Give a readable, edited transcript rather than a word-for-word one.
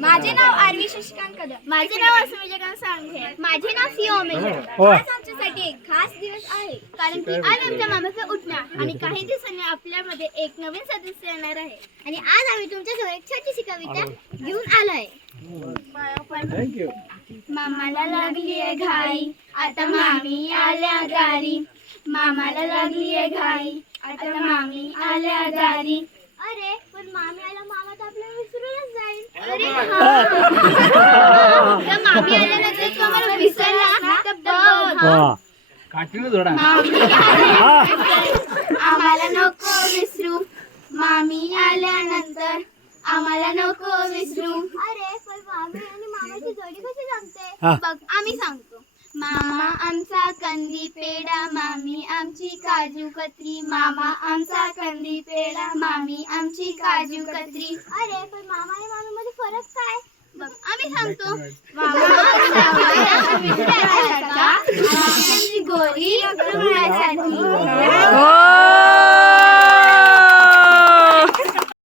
माझे नाव आरवी शशिकांत कदम. माझे नाव अस्मिता सांगे. माझे नाव सिओ मेजर. आज आमच्यासाठी एक खास दिवस आहे कारण की आज आमच्या मामाचा उठणा आणि काही दिवसांनी आपल्यामध्ये एक नवीन सदस्य येणार आहे आणि आज आम्ही तुमच्याजवळ एक छोटीशी कविता घेऊन आलोय. मामाला लागली आहे घाई आता मामी आल्या दारी. मामाला लागली आहे घाई आता मामी आल्या दारी. अरे पण मामी आला मामा तर आपल्याला विसरूनच जाईल. अरे तर मामी आल्यानंतर तू आम्हाला विसरला तर बघ आम्हाला नको विसरू. मामी आल्यानंतर आम्हाला नको विसरू. अरे पण मामी आणि मामाची जोडी कशी जमते बघ आम्ही सांगतो. मामा आमचा कंदी पेढा मामी आमची काजू कतरी. मामा आमचा कंदी पेढा मामी आमची काजू कतरी. अरे पण मामा आणि मामी मध्ये फरक काय बघ आम्ही सांगतो. मामा आमची गोरी